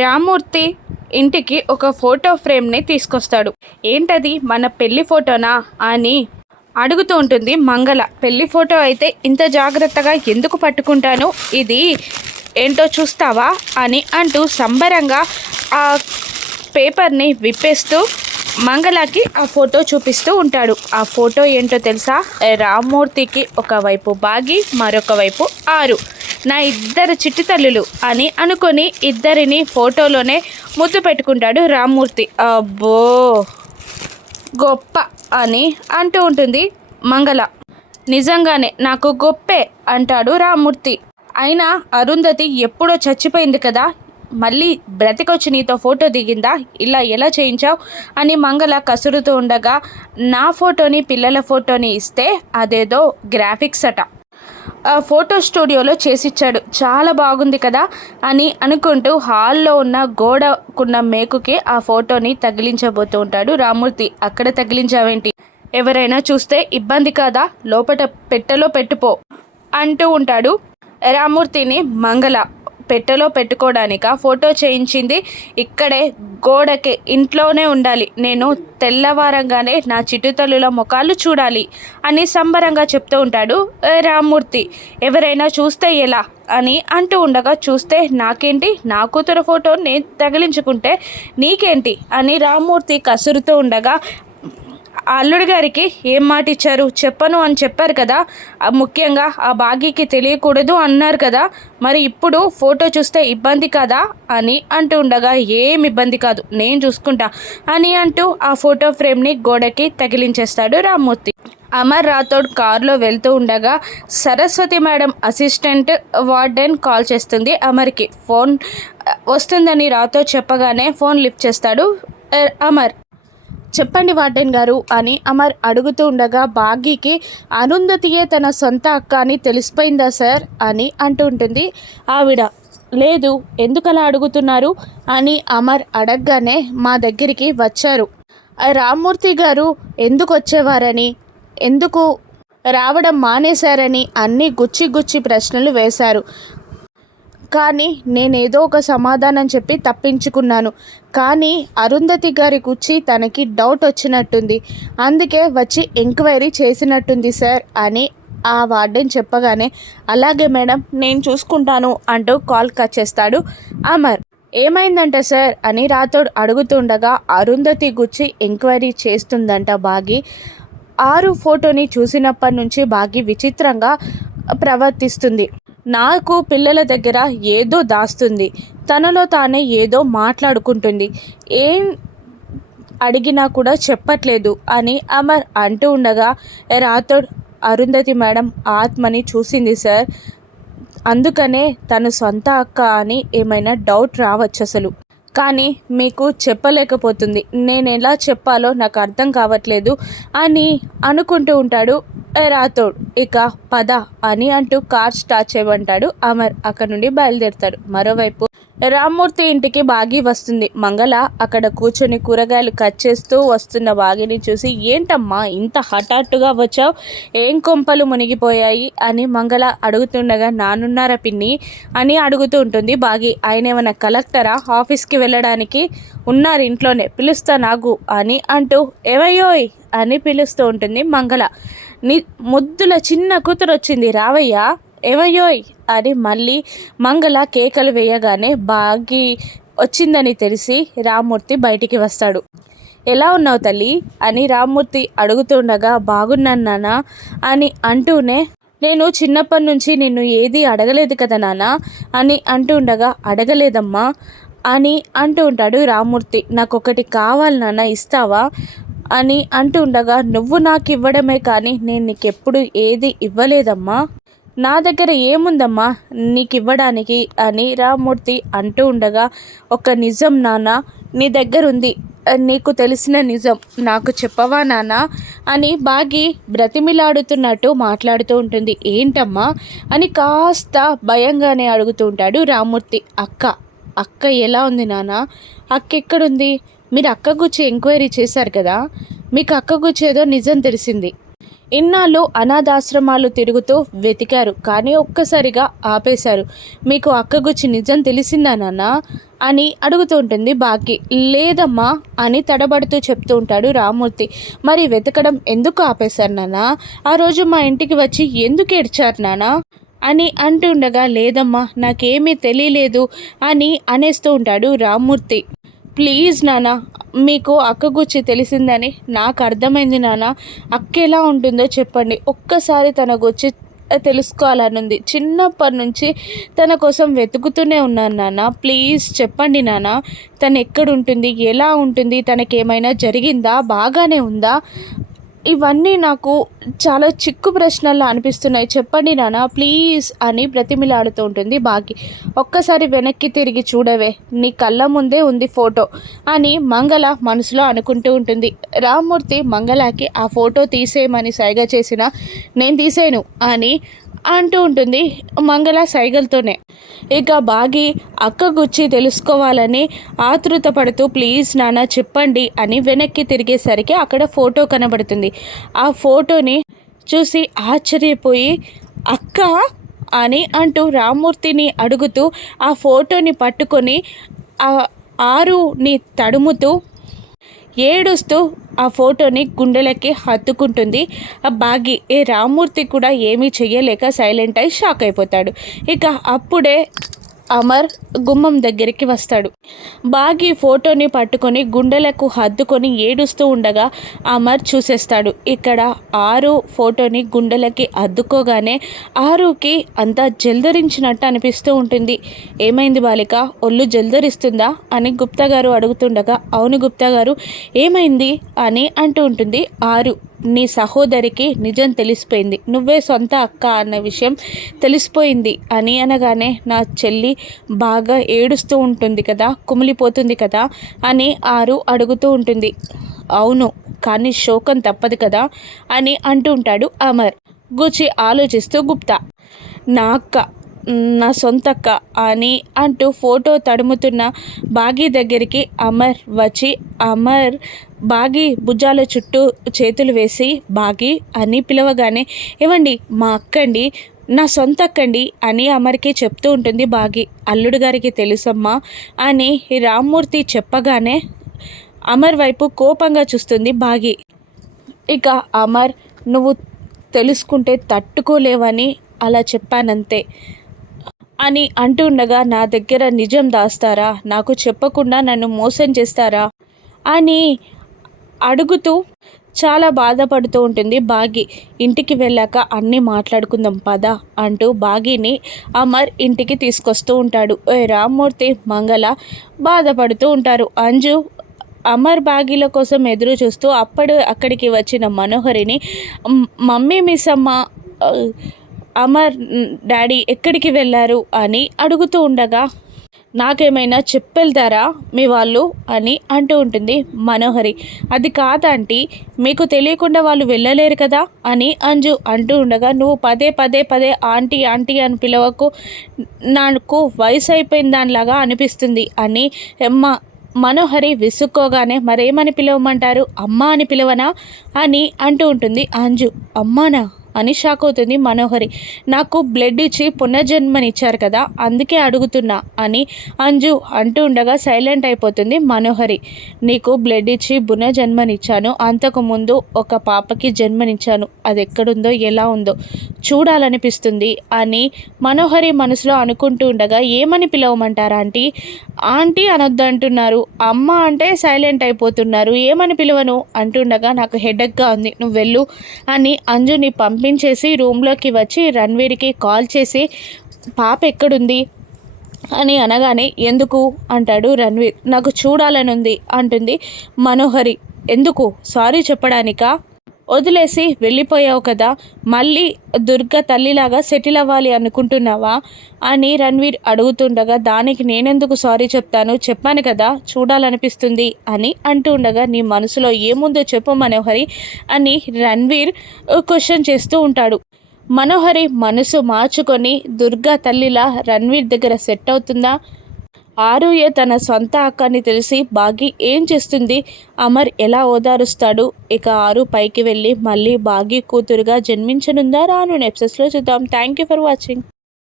రామ్మూర్తి ఇంటికి ఒక ఫోటో ఫ్రేమ్ని తీసుకొస్తాడు. ఏంటది, మన పెళ్లి ఫోటోనా అని అడుగుతూ ఉంటుంది మంగళ. పెళ్లి ఫోటో అయితే ఇంత జాగ్రత్తగా ఎందుకు పట్టుకుంటాను, ఇది ఏంటో చూస్తావా అని అంటూ సంబరంగా ఆ పేపర్ని విప్పేస్తూ మంగళకి ఆ ఫోటో చూపిస్తూ ఉంటాడు. ఆ ఫోటో ఏంటో తెలుసా? రామ్మూర్తికి ఒకవైపు బాగి, మరొక వైపు ఆరు, నా ఇద్దరు చిట్టి తల్లులు అని అనుకొని ఇద్దరిని ఫోటోలోనే ముద్దు పెట్టుకుంటాడు రామ్మూర్తి. అబ్బో గొప్ప అని అంటూ ఉంటుంది మంగళ. నిజంగానే నాకు గొప్పే అంటాడు రామ్మూర్తి. అయినా అరుంధతి ఎప్పుడో చచ్చిపోయింది కదా, మళ్ళీ బ్రతికొచ్చి నీతో ఫోటో దిగిందా, ఇలా ఎలా చేయించావు అని మంగళ కసురుతూ ఉండగా, నా ఫోటోని పిల్లల ఫోటోని ఇస్తే అదేదో గ్రాఫిక్స్ అట, ఫోటో స్టూడియోలో చేసిచ్చాడు, చాలా బాగుంది కదా అని అనుకుంటూ హాల్లో ఉన్న గోడకున్న మేకుకి ఆ ఫోటోని తగిలించబోతూ ఉంటాడు రామ్మూర్తి. అక్కడ తగిలించావేంటి, ఎవరైనా చూస్తే ఇబ్బంది కాదా, లోపల పెట్టెలో పెట్టుపో అంటూ ఉంటాడు రామ్మూర్తిని మంగళ. పెట్టెలో పెట్టుకోవడానిక ఫోటో చేయించింది, ఇక్కడే గోడకి ఇంట్లోనే ఉండాలి, నేను తెల్లవారంగానే నా చిట్టుతల్లుల ముఖాలు చూడాలి అని సంబరంగా చెప్తూ ఉంటాడు రామ్మూర్తి. ఎవరైనా చూస్తే ఎలా అని అంటూ ఉండగా, చూస్తే నాకేంటి, నా కూతురు ఫోటో నేను తగిలించుకుంటే నీకేంటి అని రామ్మూర్తి కసురుతూ ఉండగా, అల్లుడి గారికి ఏం మాట ఇచ్చారు, చెప్పను అని చెప్పారు కదా, ముఖ్యంగా ఆ బాగీకి తెలియకూడదు అన్నారు కదా, మరి ఇప్పుడు ఫోటో చూస్తే ఇబ్బంది కదా అని అంటూ ఉండగా, ఏం ఇబ్బంది కాదు నేను చూసుకుంటా అని అంటూ ఆ ఫోటో ఫ్రేమ్ని గోడకి తగిలించేస్తాడు రామ్మూర్తి. అమర్ రాథోడ్ కారులో వెళ్తూ ఉండగా Saraswati madam assistant warden call చేస్తుంది అమర్కి. ఫోన్ వస్తుందని రాథోడ్ చెప్పగానే ఫోన్ లిఫ్ట్ చేస్తాడు అమర్. చెప్పండి వార్డెన్ గారు అని అమర్ అడుగుతూ ఉండగా, బాగీకి అరుంధతియే తన సొంత అక్క అని తెలిసిపోయిందా సార్ అని అంటూ ఉంటుంది ఆవిడ. లేదు, ఎందుకలా అడుగుతున్నారు అని అమర్ అడగగానే, మా దగ్గరికి వచ్చారు, రామ్మూర్తి గారు ఎందుకు వచ్చేవారని, ఎందుకు రావడం మానేశారని అన్నీ గుచ్చి గుచ్చి ప్రశ్నలు వేశారు. కానీ నేనేదో ఒక సమాధానం చెప్పి తప్పించుకున్నాను. కానీ అరుంధతి గారి గురించి తనకి డౌట్ వచ్చినట్టుంది, అందుకే వచ్చి ఎంక్వైరీ చేసినట్టుంది సార్ అని ఆ వార్డెన్ చెప్పగానే, అలాగే మేడం నేను చూసుకుంటాను అంటూ కాల్ కట్ చేస్తాడు అమర్. ఏమైందంట సార్ అని రాథోడ్ అడుగుతుండగా, అరుంధతి గురించి ఎంక్వైరీ చేస్తుందంట బాగి. ఆరు ఫోటోని చూసినప్పటి నుంచి బాగి విచిత్రంగా ప్రవర్తిస్తుంది, నాకు పిల్లల దగ్గర ఏదో దాస్తుంది, తనలో తానే ఏదో మాట్లాడుకుంటుంది, ఏం అడిగినా కూడా చెప్పట్లేదు అని అమర్ అంటూ ఉండగా, రాథోడ్ అరుంధతి మేడం ఆత్మని చూసింది సార్, అందుకనే తను సొంత అక్క అని ఏమైనా డౌట్ రావచ్చు అసలు, కానీ మీకు చెప్పలేకపోతుంది, నేను ఎలా చెప్పాలో నాకు అర్థం కావట్లేదు అని అనుకుంటూ ఉంటాడు రాథోడ్. ఇక పద అని అంటూ కార్ స్టార్ట్ చేయమంటాడు అమర్. అక్కడ నుండి బయలుదేరుతాడు. మరోవైపు రామ్మూర్తి ఇంటికి బాగి వస్తుంది. మంగళ అక్కడ కూర్చొని కూరగాయలు కట్ చేస్తూ వస్తున్న బాగిని చూసి, ఏంటమ్మా ఇంత హఠాత్తుగా వచ్చావు, ఏం కొంపలు మునిగిపోయాయి అని మంగళ అడుగుతుండగా, నానున్నారా పిన్ని అని అడుగుతూ ఉంటుంది బాగి. ఆయన ఏమైనా కలెక్టరా, ఆఫీస్కి వెళ్ళడానికి ఉన్నారు, ఇంట్లోనే పిలుస్తా నాగు అని అంటూ ఏమయ్యోయ్ అని పిలుస్తూ ఉంటుంది మంగళ. నీ ముద్దుల చిన్న కూతురు వచ్చింది, రావయ్యా ఏమయ్యోయ్ అని మళ్ళీ మంగళ కేకలు వేయగానే బాగి వచ్చిందని తెలిసి రామ్మూర్తి బయటికి వస్తాడు. ఎలా ఉన్నావు తల్లి అని రామ్మూర్తి అడుగుతుండగా, బాగున్నాను నాన్న అని అంటూనే, నేను చిన్నప్పటి నుంచి నిన్ను ఏది అడగలేదు కదా నాన్న అని అంటూ ఉండగా, అడగలేదమ్మా అని అంటూ ఉంటాడు రామ్మూర్తి. నాకు ఒకటి కావాలి నాన్న, ఇస్తావా అని అంటూ ఉండగా, నువ్వు నాకు ఇవ్వడమే కానీ నేను నీకెప్పుడు ఏది ఇవ్వలేదమ్మా, నా దగ్గర ఏముందమ్మా నీకు ఇవ్వడానికి అని రామ్మూర్తి అంటూ ఉండగా, ఒక నిజం నాన్న నీ దగ్గర ఉంది, నీకు తెలిసిన నిజం నాకు చెప్పవా నాన్న అని బాగి బ్రతిమిలాడుతున్నట్టు మాట్లాడుతూ ఉంటుంది. ఏంటమ్మా అని కాస్త భయంగానే అడుగుతూ ఉంటాడు రామ్మూర్తి. అక్క ఎలా ఉంది నాన్న, అక్క ఎక్కడుంది, మీరు అక్క గురించి ఎంక్వైరీ చేశారు కదా, మీకు అక్క గురించి ఏదో నిజం తెలిసింది, ఇన్నాళ్ళు అనాథాశ్రమాలు తిరుగుతూ వెతికారు, కానీ ఒక్కసారిగా ఆపేశారు. మీకు అక్కగుచ్చి నిజం తెలిసిందా నాన్న అని అడుగుతూ ఉంటుంది బాకీ. లేదమ్మా అని తడబడుతూ చెప్తూ ఉంటాడు రామ్మూర్తి. మరి వెతకడం ఎందుకు ఆపేశారు నాన్న? ఆ రోజు మా ఇంటికి వచ్చి ఎందుకు ఏడ్చారు నాన్న అని అంటుండగా, లేదమ్మా నాకేమీ తెలియలేదు అని అనేస్తూ ఉంటాడు రామ్మూర్తి. ప్లీజ్ నాన్న, మీకు అక్క గురించి తెలిసిందని నాకు అర్థమైంది నాన్న. అక్క ఎలా ఉంటుందో చెప్పండి, ఒక్కసారి తన గురించి తెలుసుకోవాలనుంది. చిన్నప్పటి నుంచి తన కోసం వెతుకుతూనే ఉన్నాను నాన్న. ప్లీజ్ చెప్పండి నాన్న, తను ఎక్కడుంటుంది, ఎలా ఉంటుంది, తనకేమైనా జరిగిందా, బాగానే ఉందా? ఇవన్నీ నాకు చాలా చిక్కు ప్రశ్నల్లా అనిపిస్తున్నాయి, చెప్పండి నాన్న ప్లీజ్ అని బ్రతిమిలాడుతూ ఉంటుంది బాకీ. ఒక్కసారి వెనక్కి తిరిగి చూడవే, నీ కళ్ళ ముందే ఉంది ఫోటో అని మంగళ మనసులో అనుకుంటూ ఉంటుంది. రామ్మూర్తి మంగళకి ఆ ఫోటో తీసేయమని సైగ చేసినా నేను తీసేయను అని అంటూ ఉంటుంది మంగళ సైగలతోనే. ఇక బాగి అక్క గుచ్చి తెలుసుకోవాలని ఆతృత పడుతూ, ప్లీజ్ నాన్న చెప్పండి అని వెనక్కి తిరిగేసరికి అక్కడ ఫోటో కనబడుతుంది. ఆ ఫోటోని చూసి ఆశ్చర్యపోయి అక్క అని అంటూ రామ్మూర్తిని అడుగుతూ ఆ ఫోటోని పట్టుకొని ఆరుని తడుముతూ ఏడుస్తూ ఆ ఫోటోని గుండెలకి హత్తుకుంటుంది ఆ బాగి. రామ్మూర్తి కూడా ఏమీ చెయ్యలేక సైలెంట్ అయి షాక్ అయిపోతాడు. ఇక అప్పుడే అమర్ గుమ్మం దగ్గరికి వస్తాడు. బాగి ఫోటోని పట్టుకొని గుండెలకు హద్దుకొని ఏడుస్తూ ఉండగా అమర్ చూసేస్తాడు. ఇక్కడ ఆరు ఫోటోని గుండెలకి అద్దుకోగానే ఆరుకి అంతా జల్దరించినట్టు అనిపిస్తూ ఉంటుంది. ఏమైంది బాలిక, ఒళ్ళు జల్దరిస్తుందా అని గుప్తా గారు అడుగుతుండగా, అవును గుప్తా గారు ఏమైంది అని అంటూ ఉంటుంది ఆరు. నీ సహోదరికి నిజం తెలిసిపోయింది, నువ్వే సొంత అక్క అన్న విషయం తెలిసిపోయింది అని అనగానే, నా చెల్లి బాగా ఏడుస్తూ ఉంటుంది కదా, కుమిలిపోతుంది కదా అని ఆరు అడుగుతూ ఉంటుంది. అవును, కానీ శోకం తప్పదు కదా అని అంటూ ఉంటాడు అమర్. గుచ్చి ఆలోచిస్తూ గుప్తా, నా అక్క, నా సొంతక్క అని అంటూ ఫోటో తడుముతున్న బాగి దగ్గరికి అమర్ వచ్చి, అమర్ బాగి భుజాల చుట్టూ చేతులు వేసి బాగి అని పిలవగానే, ఏవండి మా అక్కండి, నా సొంత అక్కండి అని అమర్కి చెప్తూ ఉంటుంది బాగి. అల్లుడు గారికి తెలుసమ్మా అని రామ్మూర్తి చెప్పగానే అమర్ వైపు కోపంగా చూస్తుంది బాగి. ఇక అమర్, నువ్వు తెలుసుకుంటే తట్టుకోలేవని అలా చెప్పానంతే అని అంటుండగా, నా దగ్గర నిజం దాస్తారా, నాకు చెప్పకుండా నన్ను మోసం చేస్తారా అని అడుగుతూ చాలా బాధపడుతూ ఉంటుంది బాగి. ఇంటికి వెళ్ళాక అన్నీ మాట్లాడుకుందాం పద అంటూ బాగిని అమర్ ఇంటికి తీసుకొస్తూ ఉంటాడు. రామ్మూర్తి మంగళ బాధపడుతూ ఉంటారు. అంజు అమర్ బాగీల కోసం ఎదురు చూస్తూ అక్కడికి వచ్చిన మనోహరిని, మమ్మీ మిస్ అమ్మ, అమర్ డాడీ ఎక్కడికి వెళ్ళారు అని అడుగుతూ ఉండగా, నాకేమైనా చెప్పెళ్తారా మీ వాళ్ళు అని అంటూ ఉంటుంది మనోహరి. అది కాదంటీ, మీకు తెలియకుండా వాళ్ళు వెళ్ళలేరు కదా అని అంజు అంటూ ఉండగా, నువ్వు పదే పదే పదే ఆంటీ ఆంటీ అని పిలవకు, నాకు వయసు అయిపోయిన దానిలాగా అనిపిస్తుంది అని మనోహరి విసుక్కోగానే, మరేమని పిలవమంటారు, అమ్మ అని పిలవనా అని అంటూ ఉంటుంది అంజు. అమ్మానా అని షాక్ అవుతుంది మనోహరి. నాకు బ్లడ్ ఇచ్చి పునర్జన్మనిచ్చారు కదా, అందుకే అడుగుతున్నా అని అంజు అంటూ ఉండగా సైలెంట్ అయిపోతుంది మనోహరి. నీకు బ్లడ్ ఇచ్చి పునర్జన్మనిచ్చాను, అంతకుముందు ఒక పాపకి జన్మనిచ్చాను, అది ఎక్కడుందో ఎలా ఉందో చూడాలనిపిస్తుంది అని మనోహరి మనసులో అనుకుంటూ ఉండగా, ఏమని పిలవమంటారా ఆంటీ, ఆంటీ అనొద్దు అంటున్నారు, అమ్మ అంటే సైలెంట్ అయిపోతున్నారు, ఏమని పిలవను అంటుండగా, నాకు హెడేక్గా ఉంది, నువ్వు వెళ్ళు అని అంజుని పంపించేసి రూమ్లోకి వచ్చి రణ్వీర్కి కాల్ చేసి, పాప ఎక్కడుంది అని అనగానే, ఎందుకు అంటాడు రణ్వీర్. నాకు చూడాలని ఉంది అంటుంది మనోహరి. ఎందుకు, సారీ చెప్పడానికా, వదిలేసి వెళ్ళిపోయావు కదా, మళ్ళీ దుర్గ తల్లిలాగా సెటిల్ అవ్వాలి అనుకుంటున్నావా అని రణ్వీర్ అడుగుతుండగా, దానికి నేనెందుకు సారీ చెప్తాను, చెప్పాను కదా చూడాలనిపిస్తుంది అని అంటూ ఉండగా, నీ మనసులో ఏముందో చెప్పు మనోహరి అని రణ్వీర్ క్వశ్చన్ చేస్తూ ఉంటాడు. మనోహరి మనసు మార్చుకొని దుర్గా తల్లిలా రణ్వీర్ దగ్గర సెట్ అవుతుందా ఆరుయే తన సొంత అక్క అని తెలిసి బాగి ఏం చేస్తుంది, అమర్ ఎలా ఓదారుస్తాడు, ఇక ఆరు పైకి వెళ్ళి మళ్ళీ బాగి కూతురుగా జన్మించనుందా రాను ఎపిసోడ్స్లో చూద్దాం. Thank you for watching.